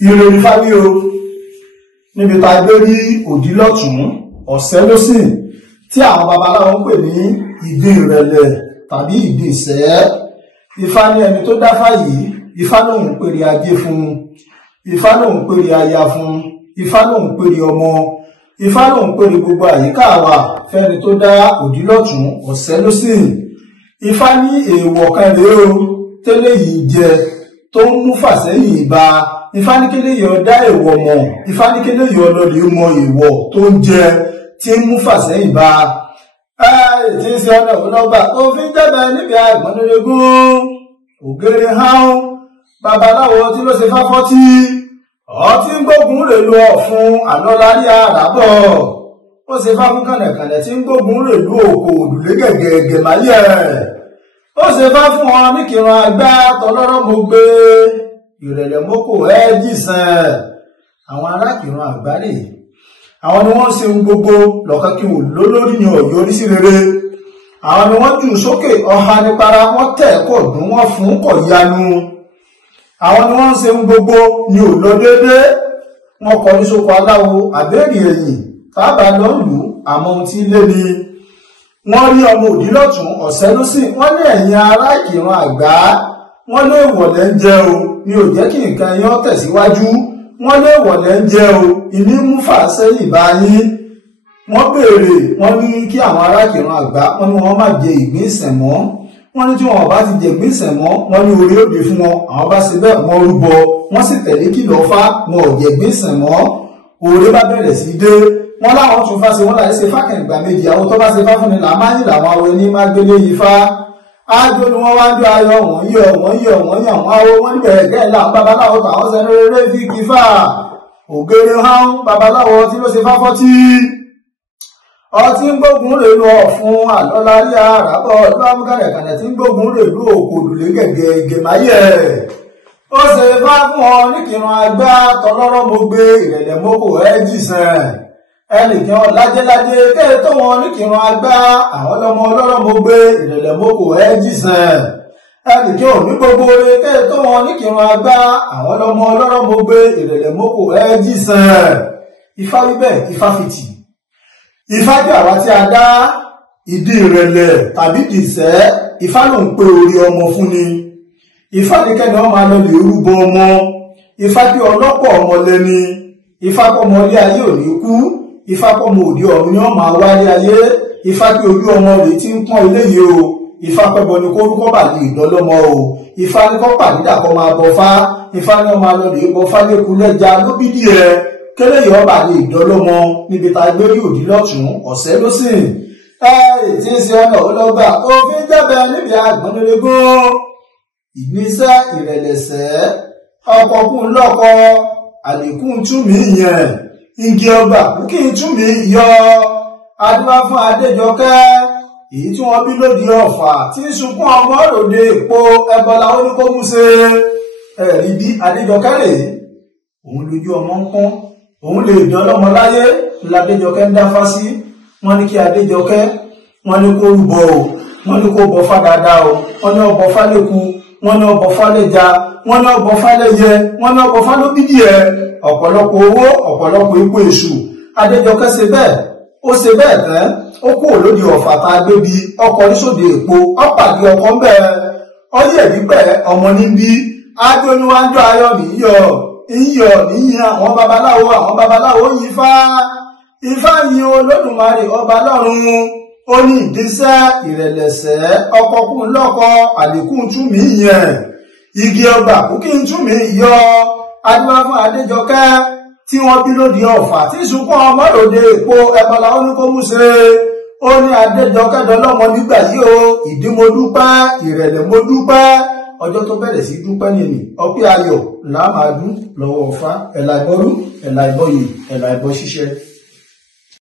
Ire Ifá wí o, níbi tá a gbé rí òdí lọ́tún ọ̀sẹ́ lósìn tí àwọn babaláwo ń pè ní ìdí ìrẹ̀lẹ̀ tàbí ìdí ìṣẹ́. Ifá ní ẹni tó dáfá yìí, Ifá lòun pèrè ajé fún, Ifá lòun pèrè aya fún, Ifá lòun pèrè ọmọ, Ifá lòun pèrè gbogbo àyíká wa fẹ́ni tó dá òdí lọ́tún ọ̀sẹ́ lósìn. Ifá ní èèwọ̀ kan rèé o tẹ́lẹ̀ yìí jẹ tó ń mú fàsẹ́yìn bá. Ifá ní kí léyìí ọdá èèwọ̀ mọ̀, Ifá ní kí léyìí ọlọ́dẹ mọ èèwọ̀ tó ń jẹ tí ń mú fàsẹ́yìn bá. Tí ń ṣe ọ̀nà ọ̀nàgbà òfin tẹ́bẹ̀ níbi àgbọ̀nrẹ́gún ògèrè hán babaláwo tí ló ṣe fáfọ́ tí ọtí ń gbógun rè lu ọ̀fun àlọ́lárí àràbọ̀ ó ṣe fáfún kànẹ̀kànẹ̀ tí ń gbógun rè lu òkò òdùlé gẹ̀gẹ̀gẹ̀ máyẹ̀ ó ṣe fá fún wọn ní kìran àgbá tọlọ́rọ́ mo gbé ìrẹ̀lẹ̀ mọ́kò ẹ́jìsàn. Àwọn arákìran àgbáre àwọn ni wọ́n ṣe ohun gbogbo lọ́kàn kí wò lólórí ní ọ̀yọ́ orí sí rere. Àwọn ni wọ́n jù sókè ọha nípara wọ́n tẹ̀ kọ̀ dún wọ́n fún kọ̀ yanu. Àwọn ni wọ́n ṣe ohun gbogbo ní ò lọ déédé wọ́n kọ ní sóko aláwo àbẹ́rì ẹ̀yìn tábà lọ́lù àmọ́ ohun tí lé ni. Wọ́n rí ọmọ òdí lọ́tún ọ̀sẹ́ lósìn wọ́n ní ẹ̀yin arákìran àgbá wọ́n lé ìwọ̀lẹ̀ ń jẹ o ní ò jẹ́ kí nǹkan yán tẹ̀síwájú. Wọ́n lé ìwọ̀lẹ̀ ń jẹ o ìní mú fà sẹ́yìn bá yín. Wọ́n béèrè wọ́n ní kí àwọn arákìran àgbá wọ́n ní wọ́n má jẹ ìgbín ìsẹ̀mọ́. Wọ́n ní tí wọ́n bá ti jẹ ìgbín ìsẹ̀mọ́ wọ́n ní orí òde fún wọn. Àwọn bá ṣe bẹ́ẹ̀ wọ́n rúbọ wọ́n sì tẹ̀lé kìlọ̀ fá wọn ò jẹ ìgbín ìsẹ̀mọ́. Oore bá bẹ̀rẹ̀ sí dé wọ́n láwọn tún fá ṣe wọ́n láì ṣe fákẹ̀ǹgbà méjì àwọn tó bá ṣe fá fún ni làmáyìn làwọn awo ẹni má gbélé yìí fá. Ájò ni wọ́n wá ń jọ ayọ̀ wọ́n yàn wọ́n yàn wọ́n awo wọ́n níbẹ̀rẹ̀ gẹ́ẹ̀ là ń babaláwo tàwọn sẹ́nu rere fi kí fà. Ògèrè hán babaláwo tí ló ṣe fáfọ́ tí ọtí ń gbógun rè lu ọ̀fun àlọ́lárí àràbọ̀ ọdún amúkàrẹ̀kànẹ̀ tí ń gbógun rè lu òkòdùlé gẹ̀gẹ̀ gẹ̀máyẹ̀. Ó ṣe fá fún ọ ní kìran àgbá tọlọ́rọ́ mo gbé ìrẹ̀lẹ̀ mọ́kò ẹ́jìsàn. Ẹnìkan lájẹ́lájẹ́ kéè tó wọn ní kìran àgbá àwọn ọlọ́mọ ọlọ́rọ̀ mo gbé ìrẹ̀lẹ̀ mọ́kò ẹ́jìsàn. Ẹnìkan ò ní gbogbo oore kéè tó wọn ní kìran àgbá àwọn ọlọ́mọ ọlọ́rọ̀ mo gbé ìrẹ̀lẹ̀ mọ́kò ẹ́jìsàn. Ifá wí bẹ́ẹ̀ Ifá fìtì. Ifá bí àwa tí a dá ìdí ìrẹ̀lẹ̀ tàbí ìdìsẹ́ Ifá ló ń pe orí ọmọ fún ni. Ifá ní kẹ́ni ọmọ alọ́ lè rúbọ ọmọ. Ifá bí ọlọ́pọ̀ ọmọ lẹ́ni. Ifá kọ́mọ ilé ayé ò ní kú. Ifá kọ́mọ òde ọ̀run ni ọmọ àwárí ayé. Ifá bí ojú ọmọ rẹ̀ ti ń pọ́n ilé yìí o. Ifá pẹ́bọ ni kó rúkọ́ bà lè dọ́lọ́mọ o. Ifá ní kọ́ pàdídà kọ́ máa bọ fá. Ifá ní ọmọ alọ́ lè bọ fá lẹ́kú lẹ́ja ló bí díẹ̀. Kélé yìí ọba lè dọ́lọ́mọ níbi tá a gbé rí òdí lọ́tún ọ̀sẹ́ lósìn. Tí ń ṣe ọ̀nà ọlọ́gbà òfin jẹ́bẹ̀ níbi àgbọ̀nrẹ́gún. Ìgbésẹ̀ ìrẹ̀lẹ̀sẹ̀ ọkọ̀kún lọ́kọ àlékún túmí yẹn igi ọgbà kí n túmí yọ adúlá fún Adéjọkẹ́ èyí tí wọ́n bí lóde Ọ̀fà tí ń sunkún ọmọ ròde èpo ẹbọlá oníkómúṣe ẹ̀rí bí Adéjọkẹ́ rèé òun lójú ọmọ ń pọ́n òun lè dọ́lọ́mọ láyé l'Adéjọkẹ́ ń dáfá sí. Wọ́n ní kí Adéjọkẹ́ wọ́n ní kó rúbọ o wọ́n ní kó bọ fá dáadáa o wọ́n ní ọbọ fá lẹ́kú wọ́n ní ọbọ fá lẹ́ja wọ́n ní ọbọ fá lẹ́yẹ wọ́n ní ọbọ fá lóbídì ẹ̀ ọ̀pọ̀lọpọ̀ owó ọ̀pọ̀lọpọ̀ ipò èṣù. Adéjọkẹ́ ṣe bẹ́ẹ̀ ó ṣe bẹ́ẹ̀ tán ó kú lóde Ọ̀fà tá a gbé bí ọkọ̀ oníṣòdì èpo ọ̀pàdé ọkọ̀ ń bẹ̀ ọyẹ̀ dípẹ̀ ọmọ níbí ájó níwájú ayọ̀ níyọ̀ níyìn àwọn babaláwo yìí fá. Ifá yin Olódùmarè ọba lọ́run ó ní ìdísẹ́ ìrẹ̀lẹ̀sẹ̀ ọkọ̀kún lọ́kọ àlékún túmí yẹn igi ọgbà kúkí túmí yọ adúlá fún Adéjọkẹ́ tí wọ́n bí lóde Ọ̀fà tí sunkún ọmọ ròde èpo ẹbọlá oníkómúṣe. Ó ní Adéjọkẹ́ dọlọ́mọ nígbà yìí o ìdí mo dúpẹ́ ìrẹ̀lẹ̀ mo dúpẹ́. Ọjọ́ tó bẹ̀rẹ̀ sí dúpẹ́ nìyí ọpẹ́ ayọ̀ làá máa dún lọ́wọ́ Ọ̀fà ẹ̀là ìbọrú ẹ̀là ìbọyè ẹ̀là ìbọ ṣíṣẹ́.